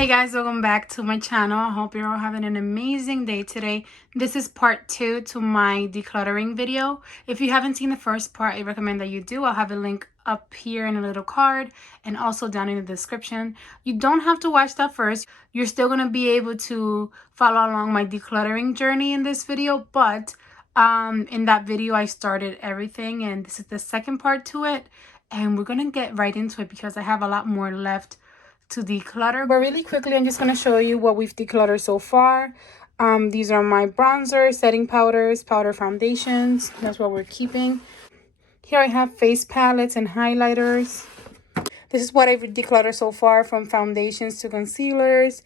Hey guys, welcome back to my channel. I hope you're all having an amazing day today. This is part 2 to my decluttering video. If you haven't seen the first part, I recommend that you do. I'll have a link up here in a little card and also down in the description. You don't have to watch that first. You're still going to be able to follow along my decluttering journey in this video, but in that video I started everything, and this is the second part to it, and we're going to get right into it because I have a lot more left to declutter. But really quickly, I'm just going to show you what we've decluttered so far. These are my bronzers, setting powders, powder foundations. That's what we're keeping. Here I have face palettes and highlighters. This is what I've decluttered so far, from foundations to concealers,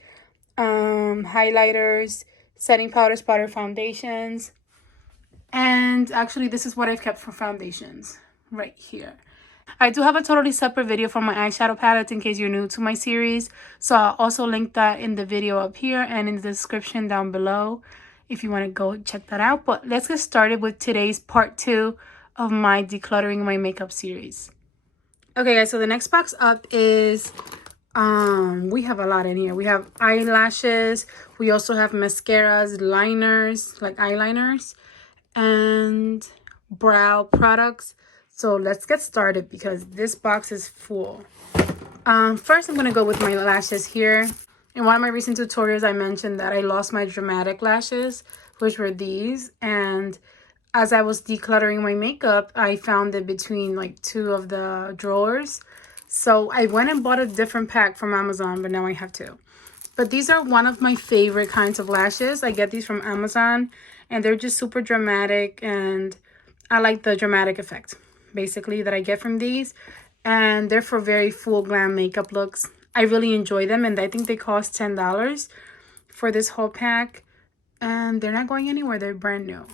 highlighters, setting powders, powder foundations. And actually, this is what I've kept for foundations right here. I do have a totally separate video for my eyeshadow palettes in case you're new to my series. So I'll also link that in the video up here and in the description down below if you want to go check that out. But let's get started with today's part 2 of my decluttering my makeup series. Okay guys, so the next box up is, we have a lot in here. We have eyelashes. We also have mascaras, liners, like eyeliners, and brow products. So let's get started because this box is full. First, I'm going to go with my lashes here. In one of my recent tutorials, I mentioned that I lost my dramatic lashes, which were these. And as I was decluttering my makeup, I found it between like 2 of the drawers. So I went and bought a different pack from Amazon, but now I have 2. But these are one of my favorite kinds of lashes. I get these from Amazon, and they're just super dramatic, and I like the dramatic effect, basically, that I get from these. And they're for very full glam makeup looks. I really enjoy them, and I think they cost $10 for this whole pack. And they're not going anywhere. They're brand new.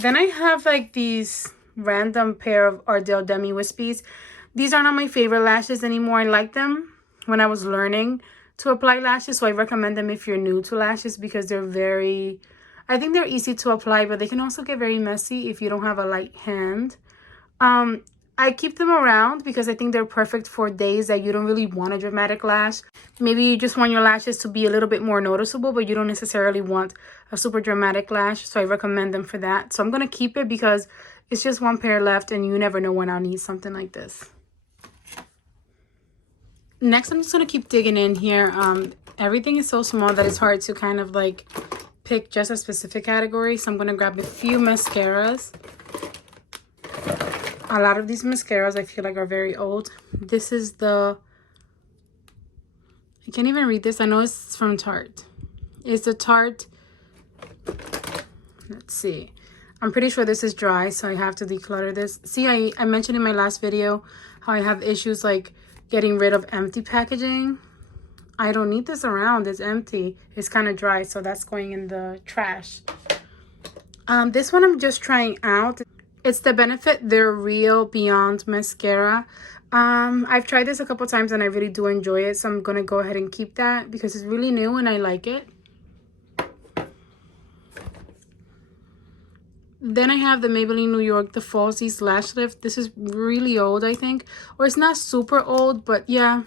Then I have like these random pair of Ardell Demi Wispies. These are not my favorite lashes anymore. I liked them when I was learning to apply lashes, so I recommend them if you're new to lashes because they're very, I think they're easy to apply, but they can also get very messy if you don't have a light hand. I keep them around because I think they're perfect for days that you don't really want a dramatic lash. Maybe you just want your lashes to be a little bit more noticeable, but you don't necessarily want a super dramatic lash. So I recommend them for that. So I'm going to keep it because it's just one pair left and you never know when I'll need something like this. Next, I'm just going to keep digging in here. Everything is so small that it's hard to kind of like pick just a specific category. So I'm going to grab a few mascaras. A lot of these mascaras I feel like are very old. This is the, I can't even read this. I know it's from Tarte. It's the Tarte, let's see. I'm pretty sure this is dry, so I have to declutter this. See, I mentioned in my last video how I have issues like getting rid of empty packaging. I don't need this around. It's empty. It's kind of dry, so that's going in the trash. This one I'm just trying out. It's the Benefit They're Real Beyond Mascara. I've tried this a couple times and I really do enjoy it, so I'm going to go ahead and keep that because it's really new and I like it. Then I have the Maybelline New York, the Falsies Lash Lift. This is really old, I think. Or it's not super old, but yeah,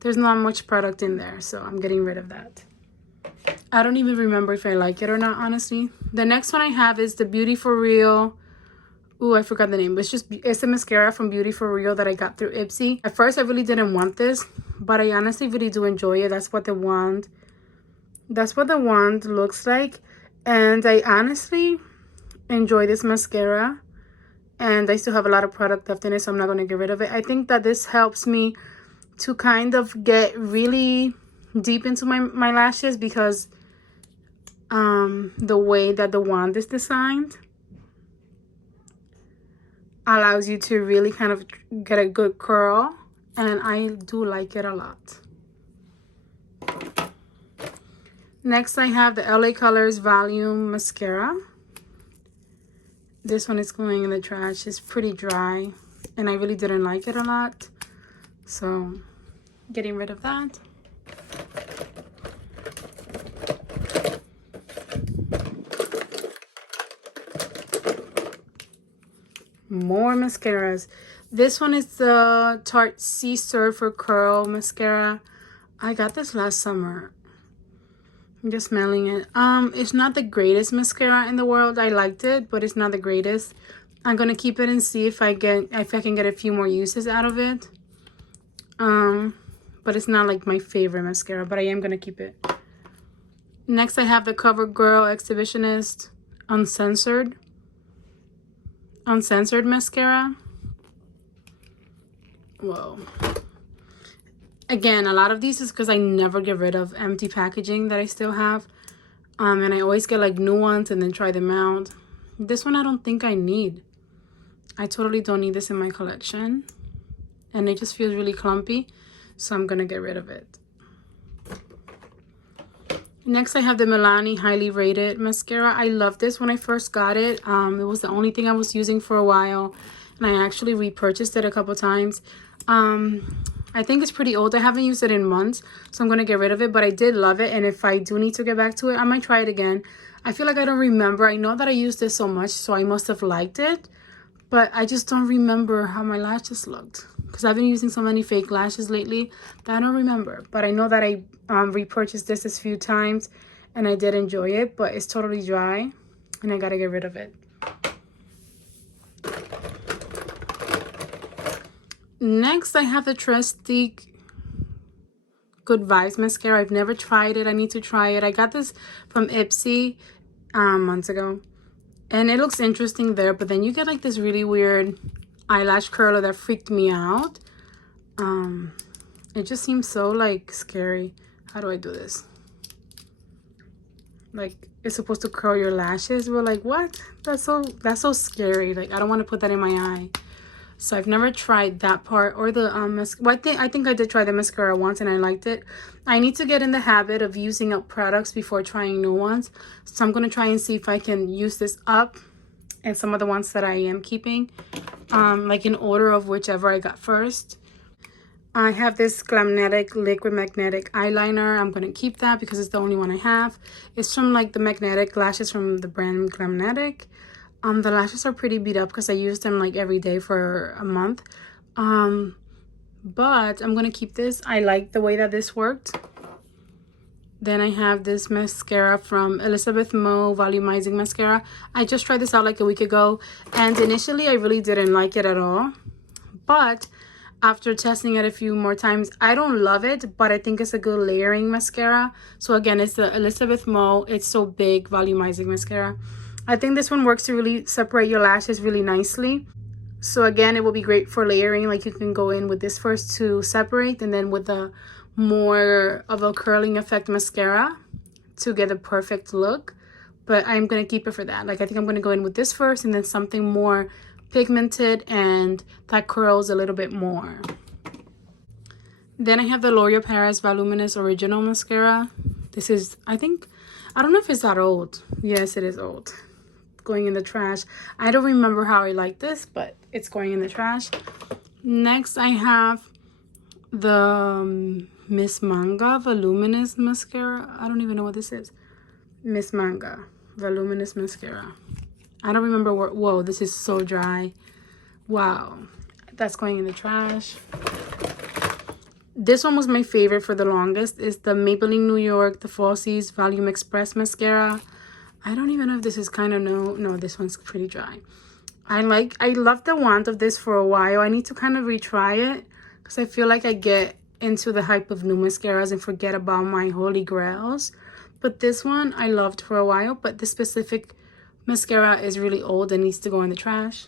there's not much product in there, so I'm getting rid of that. I don't even remember if I like it or not, honestly. The next one I have is the Beauty For Real. Ooh, I forgot the name. But it's a mascara from Beauty For Real that I got through Ipsy. At first, I really didn't want this, but I honestly really do enjoy it. That's what the wand looks like. And I honestly enjoy this mascara. And I still have a lot of product left in it, so I'm not going to get rid of it. I think that this helps me to kind of get really deep into my lashes because the way that the wand is designed allows you to really kind of get a good curl, and I do like it a lot. Next, I have the LA Colors Volume Mascara. This one is going in the trash. It's pretty dry and I really didn't like it a lot, so getting rid of that. More mascaras. This one is the Tarte Sea Surfer Curl Mascara. I got this last summer. I'm just smelling it. It's not the greatest mascara in the world. I liked it, but it's not the greatest. I'm gonna keep it and see if I can get a few more uses out of it. But it's not like my favorite mascara, but I am gonna keep it. Next, I have the CoverGirl Exhibitionist Uncensored mascara. Whoa. Again, a lot of these is because I never get rid of empty packaging that I still have. And I always get like new ones and then try them out. This one I don't think I need. I totally don't need this in my collection. And it just feels really clumpy. So I'm going to get rid of it. Next, I have the Milani Highly Rated Mascara. I love this when I first got it. It was the only thing I was using for a while. And I actually repurchased it a couple times. I think it's pretty old. I haven't used it in months, so I'm going to get rid of it. But I did love it, and if I do need to get back to it, I might try it again. I feel like I don't remember. I know that I used this so much, so I must have liked it. But I just don't remember how my lashes looked. Because I've been using so many fake lashes lately that I don't remember. But I know that I repurchased this a few times, and I did enjoy it. But it's totally dry, and I got to get rid of it. Next, I have the Trestique Good Vibes Mascara. I've never tried it. I need to try it. I got this from Ipsy months ago. And it looks interesting there. But then you get like this really weird eyelash curler that freaked me out. It just seems so like scary. How do I do this? Like it's supposed to curl your lashes. We're like, what? That's so scary. Like I don't want to put that in my eye. So I've never tried that part or the well, I think I did try the mascara once and I liked it. I need to get in the habit of using up products before trying new ones. So I'm gonna try and see if I can use this up and some of the ones that I am keeping, like in order of whichever I got first. I have this Glamnetic Liquid Magnetic Eyeliner. I'm gonna keep that because it's the only one I have. It's from like the magnetic lashes from the brand Glamnetic. The lashes are pretty beat up because I used them like every day for a month. But I'm gonna keep this. I like the way that this worked. Then I have this mascara from Elizabeth Mo Volumizing Mascara. I just tried this out like a week ago, and initially I really didn't like it at all. But after testing it a few more times, I don't love it, but I think it's a good layering mascara. So again, it's the Elizabeth Mo It's So Big Volumizing Mascara. I think this one works to really separate your lashes really nicely. So again, it will be great for layering. Like you can go in with this first to separate, and then with the more of a curling effect mascara to get a perfect look. But I'm going to keep it for that. Like I think I'm going to go in with this first and then something more pigmented and that curls a little bit more. Then I have the L'Oreal Paris Voluminous Original Mascara. This is, I don't know if it's that old. Yes, it is old. Going in the trash. I don't remember how I like this, but it's going in the trash. Next, I have the Miss Manga Voluminous Mascara. I don't even know what this is. Miss Manga Voluminous Mascara. I don't remember what. Whoa, this is so dry. Wow, that's going in the trash. This one was my favorite for the longest. It's the Maybelline New York The Falsies Volume Express Mascara. I don't even know if this is kind of new. No, this one's pretty dry. I love the want of this for a while. I need to kind of retry it because I feel like I get into the hype of new mascaras and forget about my holy grails. But this one I loved for a while, but this specific mascara is really old and needs to go in the trash.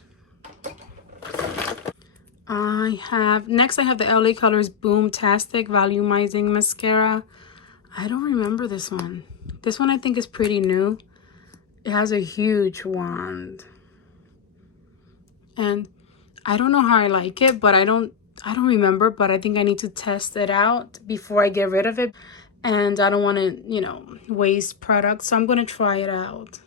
Next I have the LA Colors Boom-tastic Volumizing Mascara. I don't remember this one. This one I think is pretty new. It has a huge wand. And I don't know how I like it, but I don't remember, but I think I need to test it out before I get rid of it. And I don't want to, you know, waste products, so I'm going to try it out.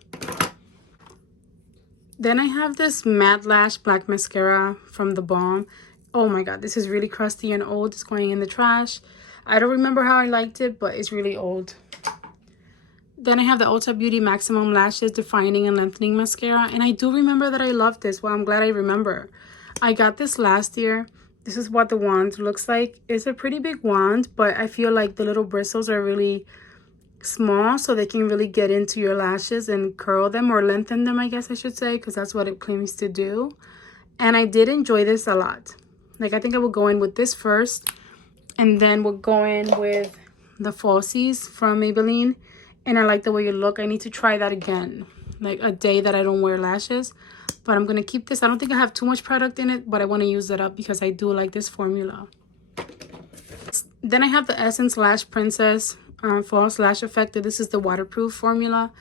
Then I have this Matte Lash Black Mascara from The Balm. Oh my god, this is really crusty and old. It's going in the trash. I don't remember how I liked it, but it's really old. Then I have the Ulta Beauty Maximum Lashes Defining and Lengthening Mascara. And I do remember that I love this. Well, I'm glad I remember. I got this last year. This is what the wand looks like. It's a pretty big wand, but I feel like the little bristles are really small, so they can really get into your lashes and curl them or lengthen them, I guess I should say, because that's what it claims to do. And I did enjoy this a lot. Like, I think I will go in with this first, and then we'll go in with the Falsies from Maybelline. And I like the way you look. I need to try that again, like a day that I don't wear lashes. But I'm gonna keep this. I don't think I have too much product in it, but I want to use it up because I do like this formula. Then I have the Essence Lash Princess False Lash Effective. This is the waterproof formula.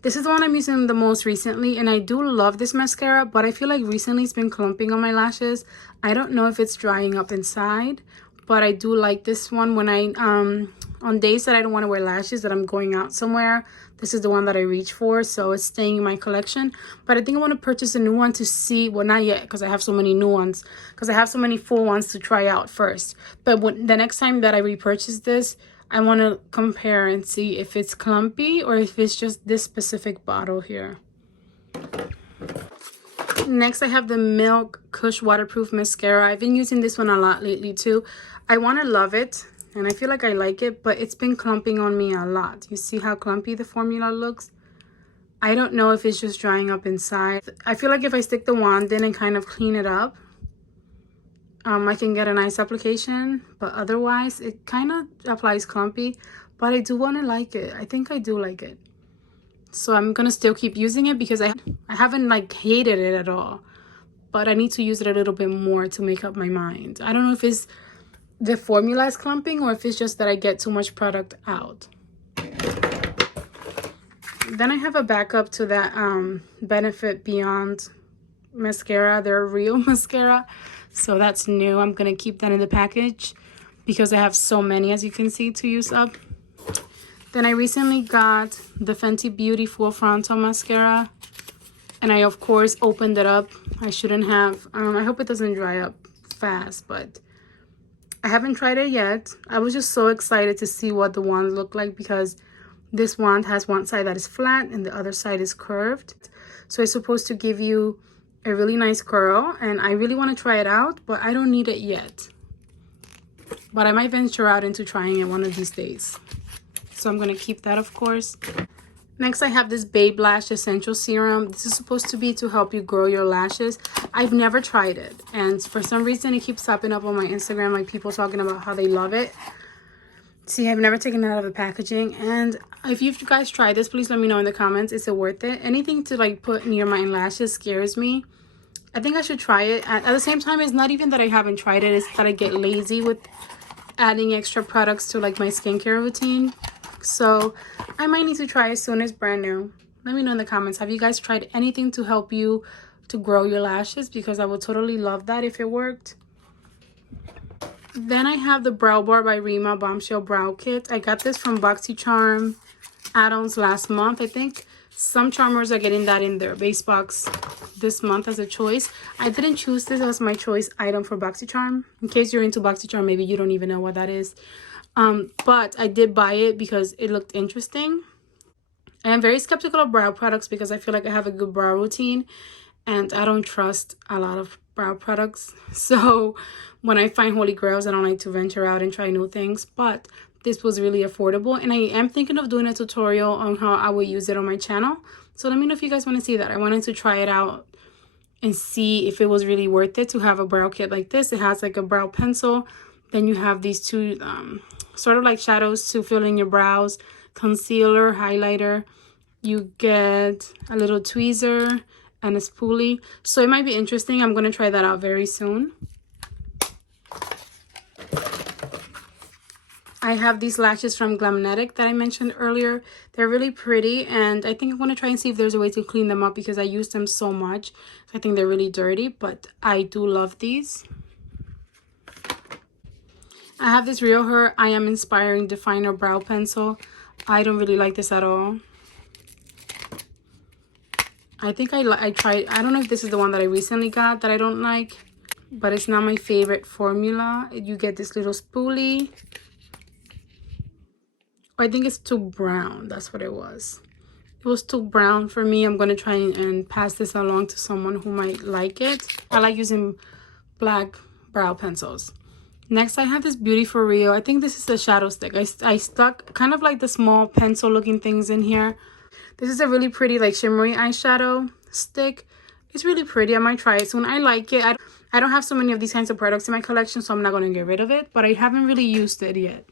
This is the one I'm using the most recently, and I do love this mascara, but I feel like recently it's been clumping on my lashes. I don't know if it's drying up inside, but I do like this one when I on days that I don't want to wear lashes, that I'm going out somewhere. This is the one that I reach for, so it's staying in my collection. But I think I want to purchase a new one to see. Well, not yet, because I have so many new ones, because I have so many full ones to try out first. But the next time that I repurchase this, I want to compare and see if it's clumpy or if it's just this specific bottle here. Next, I have the Milk Kush Waterproof Mascara. I've been using this one a lot lately too. I want to love it, and I feel like I like it, but it's been clumping on me a lot. You see how clumpy the formula looks? I don't know if it's just drying up inside. I feel like if I stick the wand in and kind of clean it up, I can get a nice application, but otherwise it kind of applies clumpy. But I do want to like it. I think I do like it. So I'm going to still keep using it because I haven't like hated it at all. But I need to use it a little bit more to make up my mind. I don't know if it's the formula is clumping or if it's just that I get too much product out. Then I have a backup to that Benefit Beyond mascara. They're real mascara. So that's new. I'm going to keep that in the package because I have so many, as you can see, to use up. Then I recently got the Fenty Beauty Full Frontal Mascara. And I, of course, opened it up. I shouldn't have. I hope it doesn't dry up fast, but I haven't tried it yet. I was just so excited to see what the wand looked like because this wand has one side that is flat and the other side is curved. So it's supposed to give you a really nice curl, and I really want to try it out, but I don't need it yet. But I might venture out into trying it one of these days. So I'm going to keep that, of course. Next, I have this Babe Lash Essential Serum. This is supposed to be to help you grow your lashes. I've never tried it, and for some reason it keeps popping up on my Instagram, like people talking about how they love it. See, I've never taken it out of the packaging, and if you guys tried this, please let me know in the comments. Is it worth it? Anything to like put near my lashes scares me. I think I should try it. At the same time, it's not even that I haven't tried it, it's that I get lazy with adding extra products to like my skincare routine. So I might need to try it soon. It's brand new. Let me know in the comments, have you guys tried anything to help you to grow your lashes? Because I would totally love that if it worked. Then I have the Brow Bar by Rima Bombshell Brow Kit. I got this from BoxyCharm add-ons last month. I think some charmers are getting that in their base box this month as a choice. I didn't choose this as my choice item for BoxyCharm. In case you're into BoxyCharm, maybe you don't even know what that is. But I did buy it because it looked interesting. I am very skeptical of brow products because I feel like I have a good brow routine and I don't trust a lot of brow products. So when I find holy grails, I don't like to venture out and try new things. But this was really affordable, and I am thinking of doing a tutorial on how I will use it on my channel. So let me know if you guys want to see that. I wanted to try it out and see if it was really worth it to have a brow kit like this. It has like a brow pencil. Then you have these two sort of like shadows to fill in your brows, concealer, highlighter. You get a little tweezer and a spoolie. So it might be interesting. I'm going to try that out very soon. I have these lashes from Glamnetic that I mentioned earlier. They're really pretty, and I think I'm going to try and see if there's a way to clean them up because I use them so much. I think they're really dirty, but I do love these. I have this Real Her I Am Inspiring Definer Brow Pencil. I don't really like this at all. I think I tried, I don't know if this is the one that I recently got that I don't like, but it's not my favorite formula. You get this little spoolie. I think it's too brown. That's what it was. It was too brown for me. I'm going to try and pass this along to someone who might like it. I like using black brow pencils. Next, I have this Beauty For Real. I think this is the shadow stick. I stuck kind of like the small pencil looking things in here. This is a really pretty like shimmery eyeshadow stick. It's really pretty. I might try it soon. I like it. I don't have so many of these kinds of products in my collection, so I'm not going to get rid of it. But I haven't really used it yet.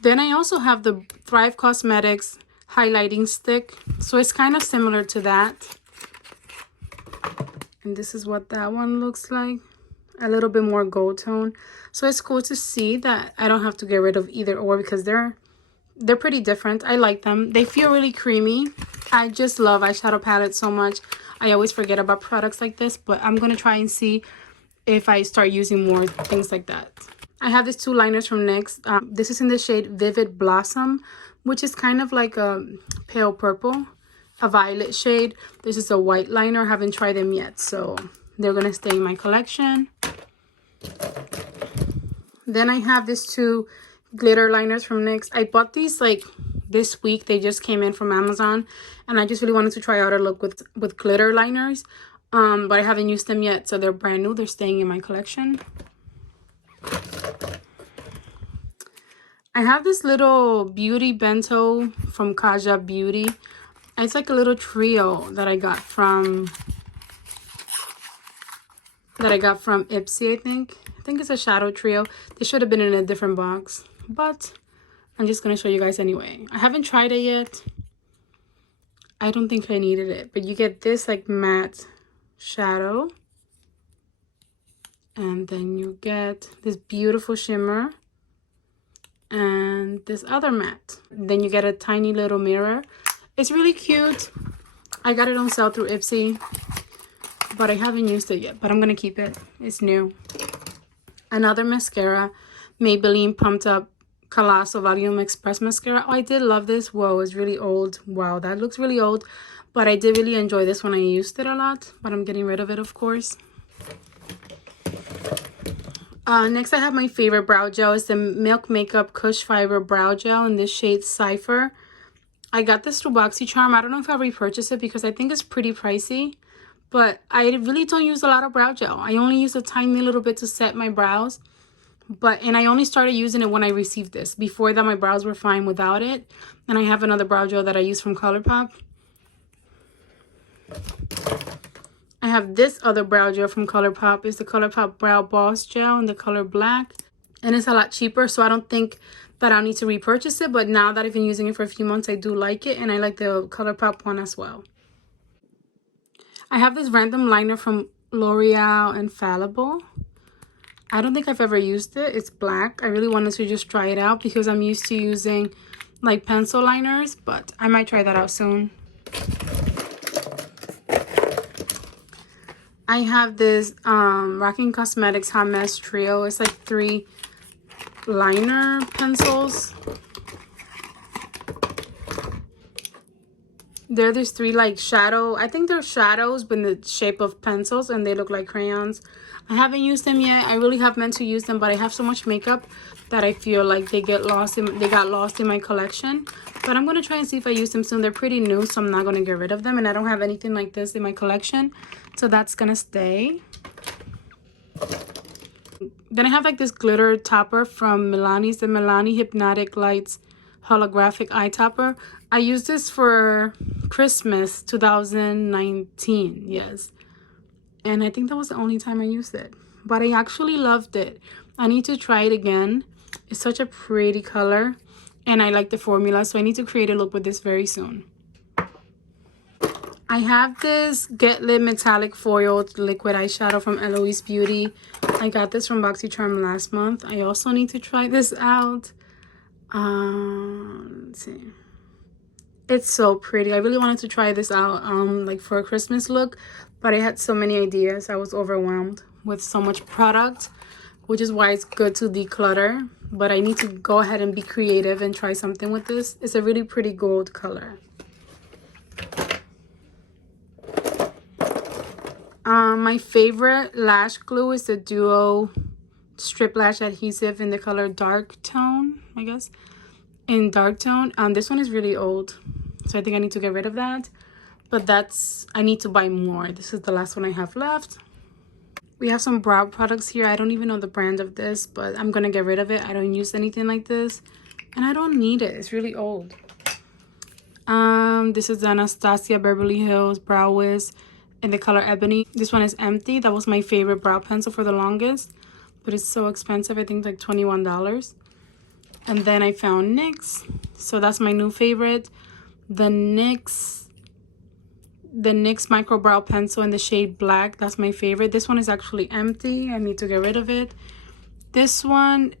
Then I also have the Thrive Cosmetics highlighting stick. So it's kind of similar to that. And this is what that one looks like. A little bit more gold tone. So it's cool to see that I don't have to get rid of either or, because they're pretty different. I like them. They feel really creamy. I just love eyeshadow palettes so much. I always forget about products like this, but I'm going to try and see if I start using more things like that. I have these two liners from NYX. This is in the shade Vivid Blossom, which is kind of like a pale purple, a violet shade. This is a white liner. I haven't tried them yet, so they're going to stay in my collection. Then I have these two glitter liners from NYX. I bought these like this week. They just came in from Amazon, and I just really wanted to try out a look with glitter liners. But I haven't used them yet, so they're brand new. They're staying in my collection. I have this little beauty bento from Kaja Beauty. It's like a little trio that I got from Ipsy, I think. I think it's a shadow trio. They should have been in a different box, but I'm just going to show you guys anyway. I haven't tried it yet. I don't think I needed it, but you get this like matte shadow. And then you get this beautiful shimmer and this other matte. Then you get a tiny little mirror. It's really cute. I got it on sale through Ipsy, but I haven't used it yet, but I'm going to keep it. It's new. Another mascara, Maybelline Pumped Up Colossal Volume Express Mascara. Oh, I did love this. Whoa, it's really old. Wow, that looks really old. But I did really enjoy this one. I used it a lot, but I'm getting rid of it, of course. Next, I have my favorite brow gel. It's the Milk Makeup Kush Fiber Brow Gel in this shade Cypher. I got this through BoxyCharm. I don't know if I'll repurchase it because I think it's pretty pricey. But I really don't use a lot of brow gel. I only use a tiny little bit to set my brows. And I only started using it when I received this. Before that, my brows were fine without it. And I have another brow gel that I use from ColourPop. I have this other brow gel from ColourPop. It's the ColourPop Brow Boss Gel in the color black. And it's a lot cheaper, so I don't think that I'll need to repurchase it. But now that I've been using it for a few months, I do like it. And I like the ColourPop one as well. I have this random liner from L'Oreal Infallible. I don't think I've ever used it. It's black. I really wanted to just try it out because I'm used to using like pencil liners. But I might try that out soon. I have this Rocking Cosmetics Hot Mess Trio. It's like 3 liner pencils. There's 3 like shadow. I think they're shadows but in the shape of pencils, and they look like crayons. I haven't used them yet. I really have meant to use them, but I have so much makeup that I feel like they got lost in my collection. But I'm gonna try and see if I use them soon. They're pretty new, so I'm not gonna get rid of them, and I don't have anything like this in my collection, so that's gonna stay. Then I have like this glitter topper from Milani's, the Milani Hypnotic Lights Holographic Eye Topper. I used this for Christmas 2019, yes. And I think that was the only time I used it. But I actually loved it. I need to try it again. It's such a pretty color. And I like the formula, so I need to create a look with this very soon. I have this Get Lit Metallic Foiled Liquid Eyeshadow from Eloise Beauty. I got this from BoxyCharm last month. I also need to try this out. Let's see. It's so pretty. I really wanted to try this out like for a Christmas look, but I had so many ideas. I was overwhelmed with so much product, which is why it's good to declutter. But I need to go ahead and be creative and try something with this. It's a really pretty gold color. My favorite lash glue is the Duo Strip Lash Adhesive in the color Dark Tone, I guess. in dark tone. This one is really old, so I think I need to get rid of that. But I need to buy more. This is the last one I have left. We have some brow products here. I don't even know the brand of this, but I'm gonna get rid of it. I don't use anything like this, and I don't need it. It's really old. This is the Anastasia Beverly Hills Brow Wiz in the color Ebony. This one is empty. That was my favorite brow pencil for the longest, but it's so expensive. I think like $21. And then I found NYX, so that's my new favorite. The NYX Micro Brow Pencil in the shade Black. That's my favorite. This one is actually empty. I need to get rid of it. This one,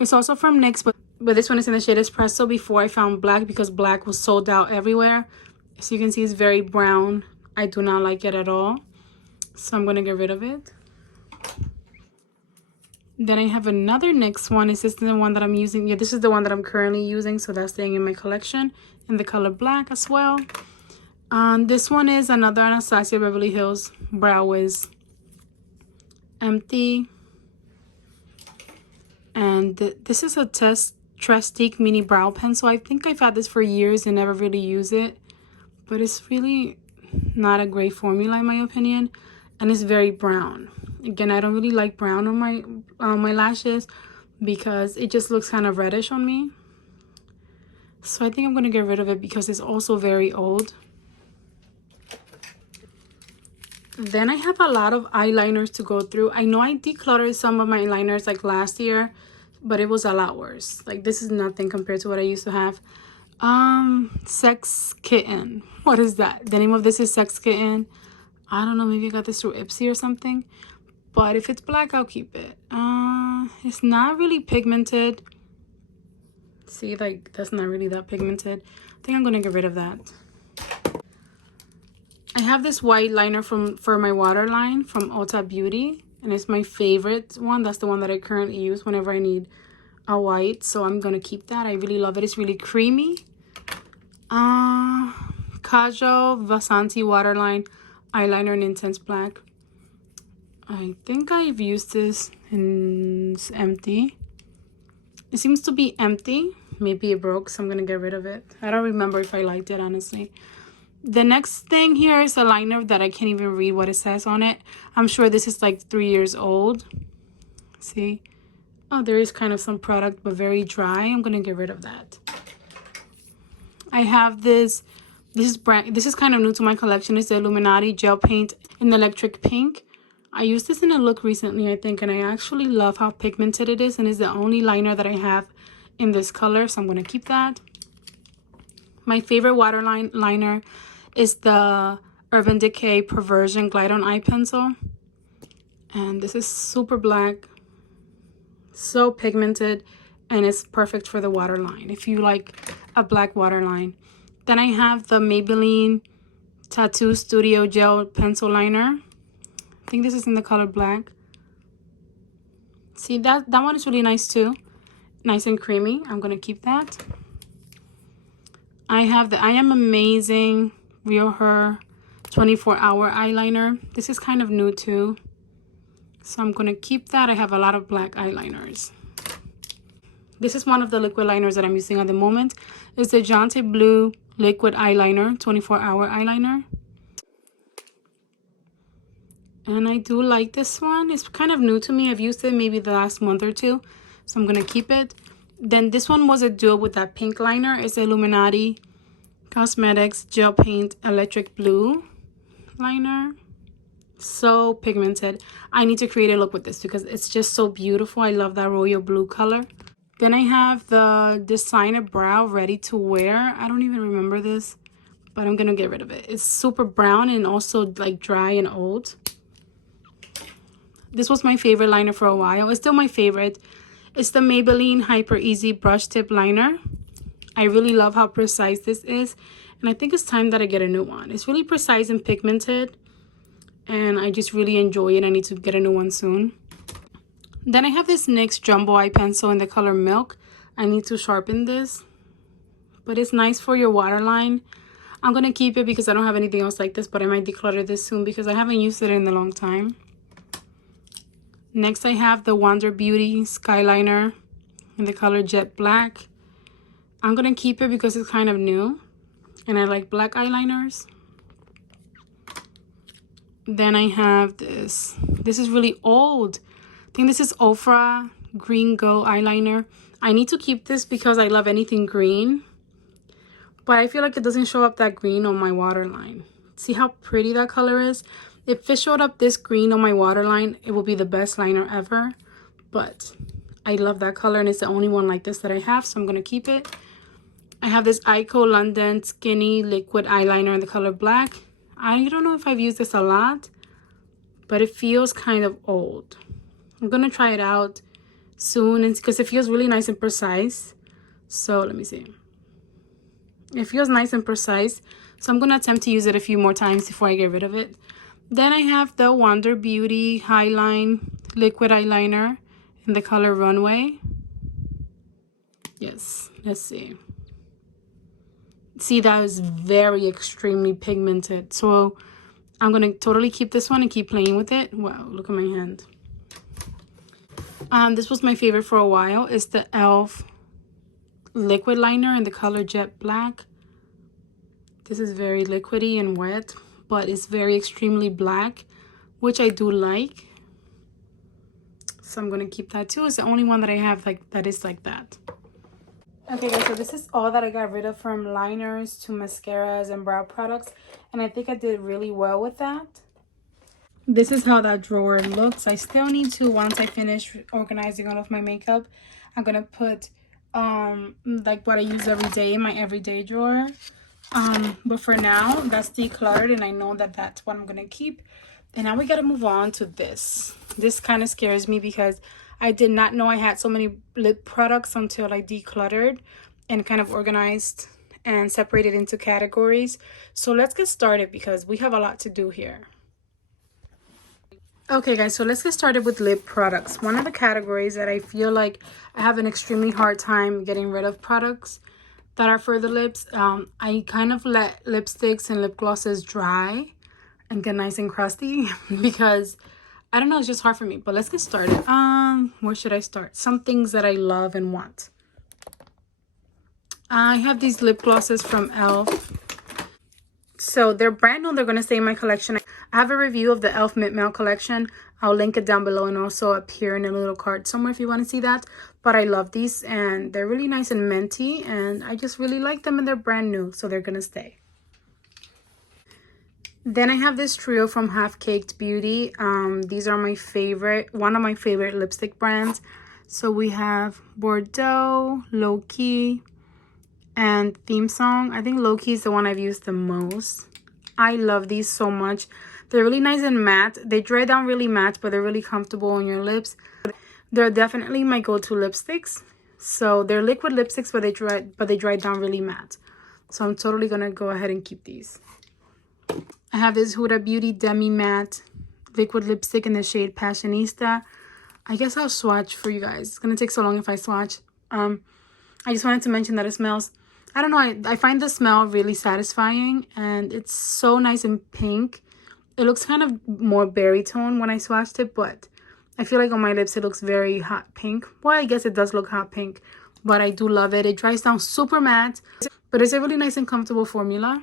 it's also from NYX, but this one is in the shade Espresso before I found Black, because Black was sold out everywhere. So you can see it's very brown. I do not like it at all, so I'm going to get rid of it. Then I have another NYX one. Is this the one that I'm using? Yeah, this is the one that I'm currently using, so that's staying in my collection in the color Black as well. This one is another Anastasia Beverly Hills Brow Wiz empty. And this is a Trestique mini brow pencil. I think I've had this for years and never really use it, but it's really not a great formula in my opinion, and it's very brown. Again, I don't really like brown on my lashes because it just looks kind of reddish on me. So I think I'm going to get rid of it because it's also very old. Then I have a lot of eyeliners to go through. I know I decluttered some of my eyeliners like last year, but it was a lot worse. Like, this is nothing compared to what I used to have. Sex Kitten. What is that? The name of this is Sex Kitten. I don't know, maybe I got this through Ipsy or something. But if it's black, I'll keep it. It's not really pigmented. See, like, that's not really that pigmented. I think I'm gonna get rid of that. I have this white liner for my waterline from Ulta Beauty, and it's my favorite one. That's the one that I currently use whenever I need a white, so I'm gonna keep that. I really love it. It's really creamy. Kajal Vasanti waterline eyeliner in Intense Black. I think I've used this and it's empty. It seems to be empty. Maybe it broke, so I'm gonna get rid of it. I don't remember if I liked it, honestly. The next thing here is a liner that I can't even read what it says on it. I'm sure this is like 3 years old. See? Oh, there is kind of some product, but very dry. I'm gonna get rid of that. I have this is kind of new to my collection. It's the Illuminati Gel Paint in Electric Pink. I used this in a look recently, I think, and I actually love how pigmented it is, and it's the only liner that I have in this color, so I'm gonna keep that. My favorite waterline liner is the Urban Decay Perversion Glide On Eye Pencil, and this is super black, so pigmented, and it's perfect for the waterline if you like a black waterline. Then I have the Maybelline Tattoo Studio Gel Pencil Liner. I think this is in the color Black. See, that one is really nice too. Nice and creamy. I'm going to keep that. I have the I Am Amazing Real Her 24-hour eyeliner. This is kind of new too, so I'm going to keep that. I have a lot of black eyeliners. This is one of the liquid liners that I'm using at the moment. It's the Jante Blue Liquid Eyeliner 24-hour eyeliner. And I do like this one. It's kind of new to me. I've used it maybe the last month or two, so I'm going to keep it. Then this one was a duo with that pink liner. It's the Illuminati Cosmetics Gel Paint Electric Blue liner. So pigmented. I need to create a look with this because it's just so beautiful. I love that royal blue color. Then I have the Designer Brow Ready to Wear. I don't even remember this, but I'm going to get rid of it. It's super brown and also like dry and old. This was my favorite liner for a while. It's still my favorite. It's the Maybelline Hyper Easy Brush Tip Liner. I really love how precise this is, and I think it's time that I get a new one. It's really precise and pigmented, and I just really enjoy it. I need to get a new one soon. Then I have this NYX Jumbo Eye Pencil in the color Milk. I need to sharpen this, but it's nice for your waterline. I'm going to keep it because I don't have anything else like this, but I might declutter this soon because I haven't used it in a long time. Next, I have the Wander Beauty Skyliner in the color Jet Black. I'm gonna keep it because it's kind of new and I like black eyeliners. Then I have this. This is really old. I think this is Ofra Green Go eyeliner. I need to keep this because I love anything green. But I feel like it doesn't show up that green on my waterline. See how pretty that color is? If it showed up this green on my waterline, it will be the best liner ever. But I love that color and it's the only one like this that I have, so I'm going to keep it. I have this Ico London Skinny Liquid Eyeliner in the color black. I don't know if I've used this a lot, but it feels kind of old. I'm going to try it out soon because it feels really nice and precise. So let me see. It feels nice and precise. So I'm going to attempt to use it a few more times before I get rid of it. Then I have the Wonder Beauty Highline Liquid Eyeliner in the color Runway. Yes, let's see. See, that is very extremely pigmented. So I'm going to totally keep this one and keep playing with it. Wow, look at my hand. This was my favorite for a while. It's the e.l.f. liquid liner in the color Jet Black. This is very liquidy and wet, but it's very extremely black, which I do like. So I'm going to keep that too. It's the only one that I have like that is like that. Okay guys, so this is all that I got rid of, from liners to mascaras and brow products, and I think I did really well with that. This is how that drawer looks. I still need to, once I finish organizing all of my makeup, I'm gonna put like what I use every day in my everyday drawer. But for now, that's decluttered and I know that that's what I'm gonna keep. And now we gotta move on to this. This kind of scares me because I did not know I had so many lip products until I decluttered and kind of organized and separated into categories. So let's get started because we have a lot to do here. Okay guys, so let's get started with lip products. One of the categories that I feel like I have an extremely hard time getting rid of products that are for the lips. I kind of let lipsticks and lip glosses dry and get nice and crusty because I don't know, it's just hard for me. But let's get started. Where should I start? Some things that I love and want. I have these lip glosses from e.l.f. So they're brand new. They're going to stay in my collection. I have a review of the e.l.f. Mint Melt collection. I'll link it down below and also up here in a little card somewhere if you want to see that. But I love these and they're really nice and minty and I just really like them and they're brand new. So they're going to stay. Then I have this trio from Half Caked Beauty. These are my favorite, one of my favorite lipstick brands. So we have Bordeaux, Low Key, and Theme Song. I think Low Key is the one I've used the most. I love these so much. They're really nice and matte. They dry down really matte, but they're really comfortable on your lips. They're definitely my go-to lipsticks. So they're liquid lipsticks, but they dry down really matte. So I'm totally gonna go ahead and keep these. I have this Huda Beauty Demi Matte liquid lipstick in the shade Passionista. I guess I'll swatch for you guys. It's gonna take so long if I swatch. I just wanted to mention that it smells, I don't know, I find the smell really satisfying and it's so nice and pink. It looks kind of more berry tone when I swatched it, but I feel like on my lips it looks very hot pink. Well, I guess it does look hot pink, but I do love it. It dries down super matte, but it's a really nice and comfortable formula.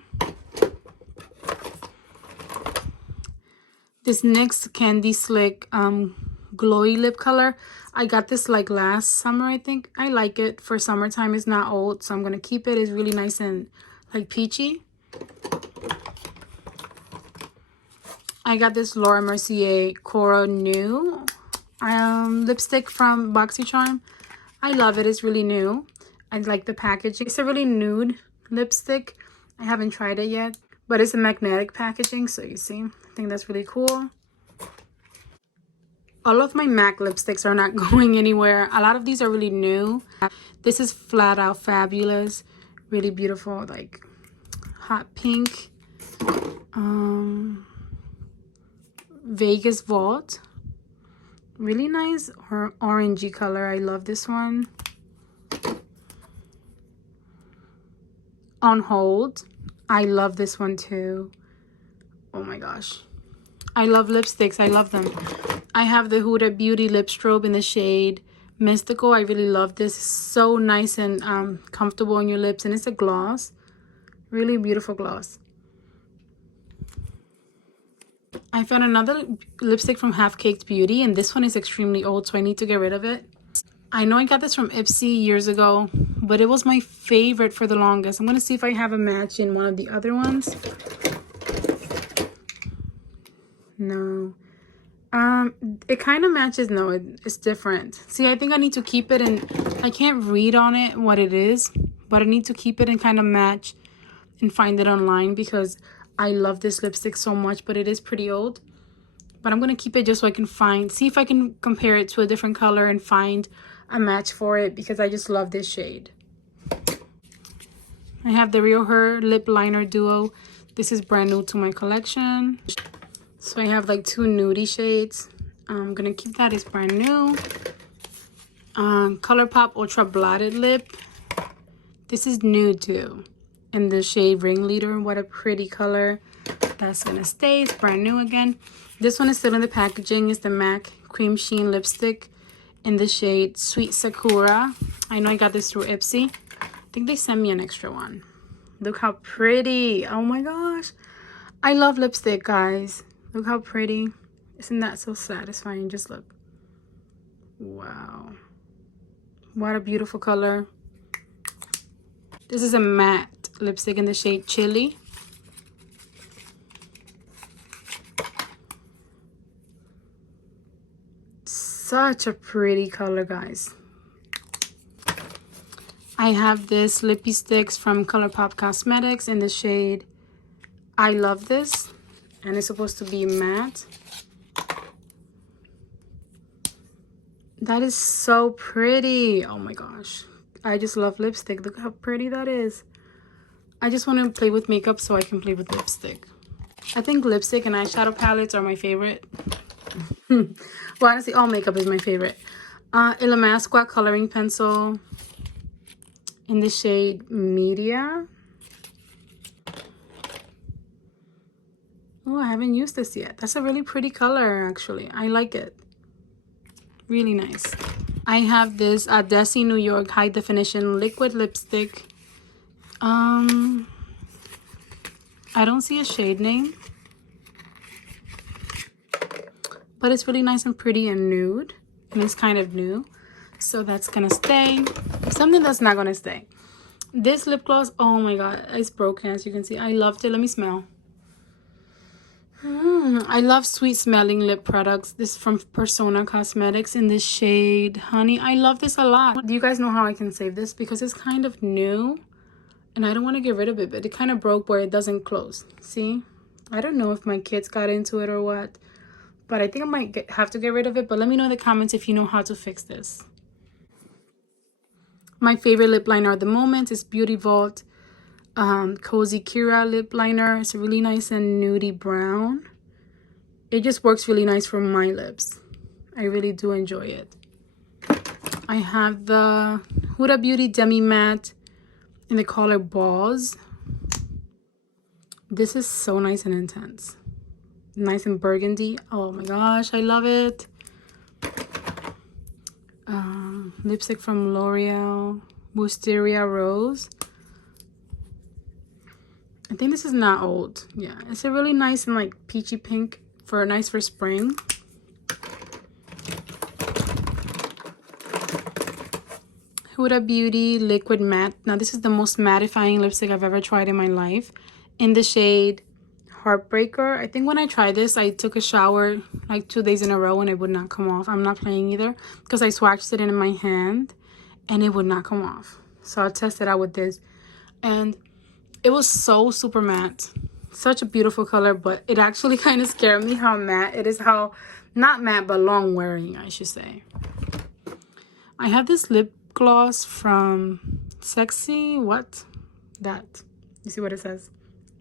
This NYX Candy Slick glowy lip color. I got this like last summer, I think. I like it for summertime. It's not old, so I'm going to keep it. It's really nice and like peachy. I got this Laura Mercier Coral New lipstick from BoxyCharm. I love it. It's really new. I like the packaging. It's a really nude lipstick. I haven't tried it yet, but it's a magnetic packaging, so you see. I think that's really cool. All of my MAC lipsticks are not going anywhere. A lot of these are really new. This is Flat Out Fabulous. Really beautiful, like hot pink. Vegas Vault. Really nice orangey color. I love this one. On Hold. I love this one too. Oh my gosh. I love lipsticks. I love them. I have the Huda Beauty Lip Strobe in the shade Mystical. I really love this. It's so nice and comfortable on your lips, and it's a gloss. Really beautiful gloss. I found another lipstick from Half Caked Beauty, and this one is extremely old, so I need to get rid of it. I know I got this from Ipsy years ago, but it was my favorite for the longest. I'm going to see if I have a match in one of the other ones. No. It kind of matches. No, it's different. See, I think I need to keep it, and I can't read on it what it is, but I need to keep it and kind of match and find it online because I love this lipstick so much, but it is pretty old. But I'm going to keep it just so I can see if I can compare it to a different color and find a match for it because I just love this shade. I have the Real Her Lip Liner Duo. This is brand new to my collection. So I have like 2 nudie shades. I'm going to keep that as brand new. ColourPop Ultra Blotted Lip. This is nude too. In the shade Ringleader. What a pretty color. That's going to stay. It's brand new again. This one is still in the packaging. It's the MAC Cream Sheen Lipstick in the shade Sweet Sakura. I know I got this through Ipsy. I think they sent me an extra one. Look how pretty. Oh my gosh. I love lipstick, guys. Look how pretty. Isn't that so satisfying? Just look. Wow. What a beautiful color. This is a matte lipstick in the shade Chili. Such a pretty color, guys. I have this lippy sticks from ColourPop Cosmetics in the shade I Love This, and it's supposed to be matte. That is so pretty. Oh my gosh, I just love lipstick. Look how pretty that is. I just want to play with makeup so I can play with lipstick. I think lipstick and eyeshadow palettes are my favorite. Well, honestly, all makeup is my favorite. Ilamasqua coloring pencil in the shade Media. Oh, I haven't used this yet. That's a really pretty color, actually. I like it. Really nice. I have this Desi New York High Definition Liquid Lipstick. I don't see a shade name. But it's really nice and pretty and nude. And it's kind of new. So that's going to stay. Something that's not going to stay. This lip gloss, oh my god, it's broken as you can see. I loved it. Let me smell. I love sweet smelling lip products. This is from Persona Cosmetics in this shade Honey. I love this a lot. Do you guys know how I can save this? Because it's kind of new. And I don't want to get rid of it. But it kind of broke where it doesn't close. See? I don't know if my kids got into it or what. But I think I might have to get rid of it. But let me know in the comments if you know how to fix this. My favorite lip liner at the moment is Beauty Vault Cozy Kira lip liner. It's really nice and nudie brown. It just works really nice for my lips. I really do enjoy it. I have the Huda Beauty Demi Matte in the color Balls. This is so nice and intense. Nice and burgundy. Oh my gosh, I love it. Lipstick from L'Oreal, Wisteria Rose. I think this is not old. Yeah, it's a really nice and like peachy pink nice for spring. Huda Beauty Liquid Matte. Now this is the most mattifying lipstick I've ever tried in my life. In the shade Heartbreaker. I think when I tried this, I took a shower like 2 days in a row and it would not come off. I'm not playing either because I swatched it in my hand and it would not come off. So I'll test it out with this. And it was so super matte. Such a beautiful color, but it actually kind of scared me how matte it is. How, not matte, but long wearing, I should say. I have this lip gloss from Sexy, what? That. You see what it says?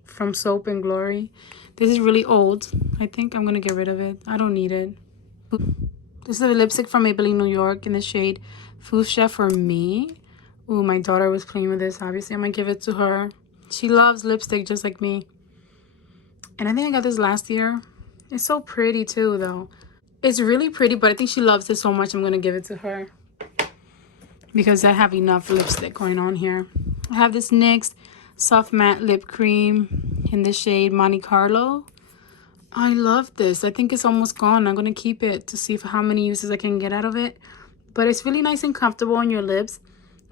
From Soap and Glory. This is really old. I think I'm going to get rid of it. I don't need it. This is a lipstick from Maybelline New York in the shade Fuchsia for Me. Ooh, my daughter was playing with this. Obviously, I'm going to give it to her. She loves lipstick just like me. And I think I got this last year. It's so pretty too, though. It's really pretty, but I think she loves it so much I'm going to give it to her. because I have enough lipstick going on here. I have this NYX Soft Matte Lip Cream in the shade Monte Carlo. I love this. I think it's almost gone. I'm going to keep it to see how many uses I can get out of it. But it's really nice and comfortable on your lips,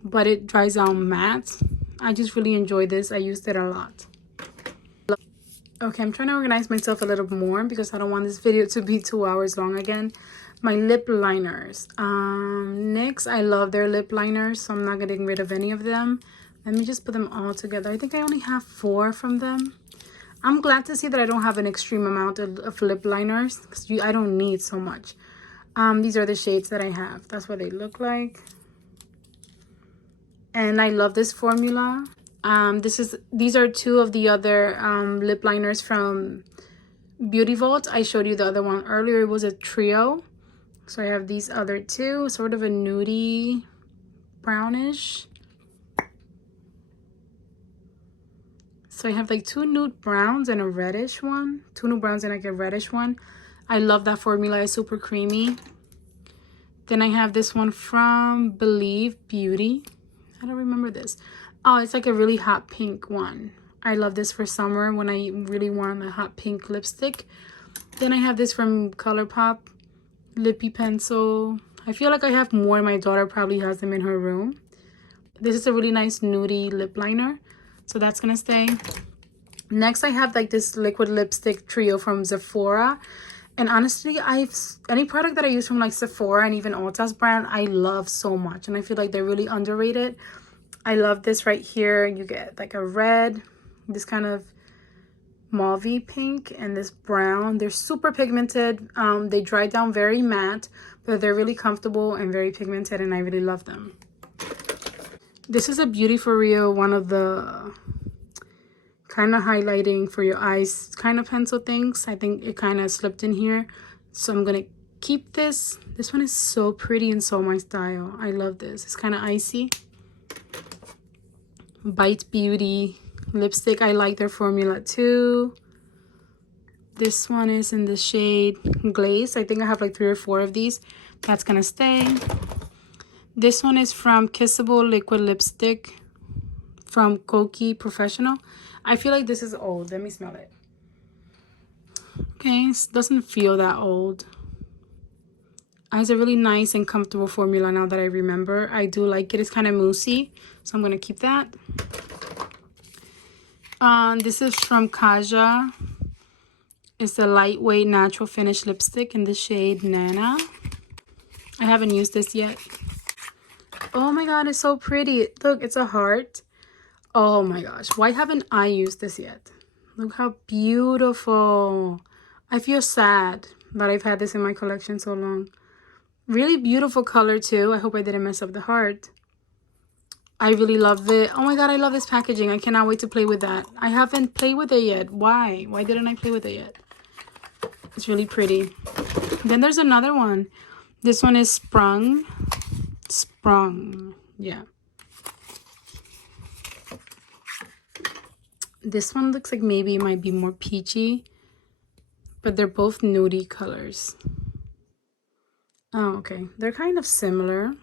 but it dries out matte. I just really enjoy this. I used it a lot. Okay, I'm trying to organize myself a little more because I don't want this video to be 2 hours long again. My lip liners. NYX, I love their lip liners, so I'm not getting rid of any of them. Let me just put them all together. I think I only have 4 from them. I'm glad to see that I don't have an extreme amount of lip liners because I don't need so much. These are the shades that I have. That's what they look like. And I love this formula. These are 2 of the other lip liners from Beauty Vault. I showed you the other one earlier. It was a trio. So I have these other 2, sort of a nudie brownish. So I have like 2 nude browns and a reddish one. 2 nude browns and like a reddish one. I love that formula. It's super creamy. Then I have this one from Believe Beauty. I don't remember this. Oh, it's like a really hot pink one. I love this for summer when I really want a hot pink lipstick. Then I have this from ColourPop Lippy Pencil. I feel like I have more. My daughter probably has them in her room. This is a really nice nudie lip liner. So that's going to stay. Next, I have like this liquid lipstick trio from Sephora. And honestly, any product that I use from like Sephora and even Ulta's brand, I love so much. And I feel like they're really underrated. I love this right here. You get like a red, this kind of mauve pink, and this brown. They're super pigmented. They dry down very matte, but they're really comfortable and very pigmented, and I really love them. This is a Beauty For Real, one of the kind of highlighting for your eyes kind of pencil things. I think it kind of slipped in here, so I'm gonna keep this. This one is so pretty and so my style. I love this. It's kind of icy. Bite Beauty lipstick. I like their formula too. This one is in the shade Glaze. I think I have like 3 or 4 of these. That's gonna stay. This one is from Kissable Liquid Lipstick from Koki Professional. I feel like this is old. Let me smell it. Okay, it doesn't feel that old. It's a really nice and comfortable formula now that I remember. I do like it. It's kind of moussey, so I'm going to keep that. This is from Kaja. It's a lightweight natural finish lipstick in the shade Nana. I haven't used this yet. Oh my god, it's so pretty. Look, it's a heart. Oh my gosh, why haven't I used this yet? Look how beautiful. I feel sad that I've had this in my collection so long. Really beautiful color too. I hope I didn't mess up the heart. I really love it. Oh my god, I love this packaging. I cannot wait to play with that. I haven't played with it yet. Why? Why didn't I play with it yet? It's really pretty. Then there's another one. This one is Sprung. Yeah. This one looks like maybe it might be more peachy, but they're both nudie colors. Oh, okay. They're kind of similar.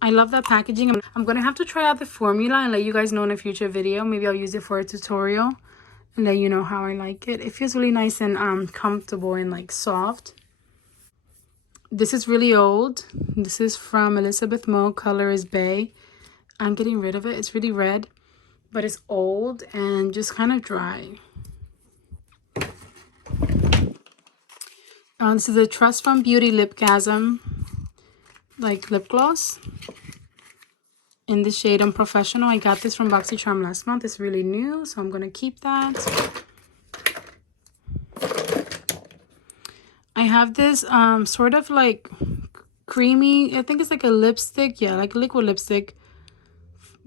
I love that packaging. I'm going to have to try out the formula and let you guys know in a future video. Maybe I'll use it for a tutorial and let you know how I like it. It feels really nice and comfortable and like soft. This is really old. This is from Elizabeth Mo. Color is Bay. I'm getting rid of it. It's really red, but it's old and just kind of dry. This is a Trust from Beauty Lipgasm, like lip gloss in the shade Unprofessional. I got this from BoxyCharm last month. It's really new, so I'm going to keep that. I have this sort of like creamy, I think it's like a lipstick. Yeah, like liquid lipstick,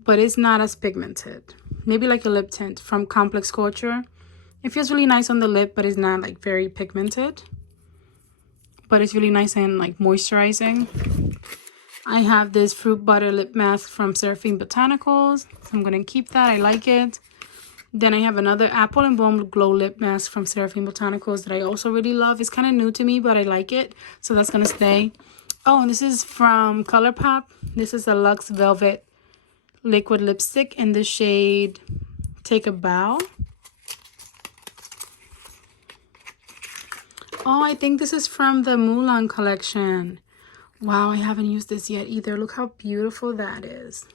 but it's not as pigmented. Maybe like a lip tint from Complex Culture. It feels really nice on the lip, but it's not like very pigmented. But it's really nice and like moisturizing. I have this Fruit Butter Lip Mask from Seraphine Botanicals. So I'm going to keep that. I like it. Then I have another Apple and Balm Glow Lip Mask from Seraphine Botanicals that I also really love. It's kind of new to me, but I like it. So that's going to stay. Oh, and this is from ColourPop. This is a Luxe Velvet liquid lipstick in the shade Take a Bow. Oh, I think this is from the Mulan collection. Wow, I haven't used this yet either. Look how beautiful that is.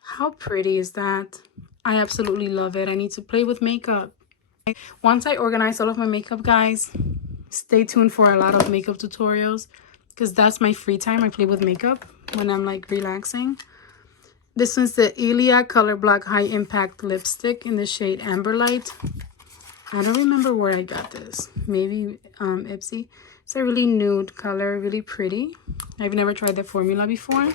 How pretty is that? I absolutely love it. I need to play with makeup. Once I organize all of my makeup, guys, stay tuned for a lot of makeup tutorials because that's my free time. I play with makeup when I'm like relaxing. This one's the Ilia Color Block High Impact Lipstick in the shade Amber Light. I don't remember where I got this. Maybe Ipsy. It's a really nude color, really pretty. I've never tried the formula before.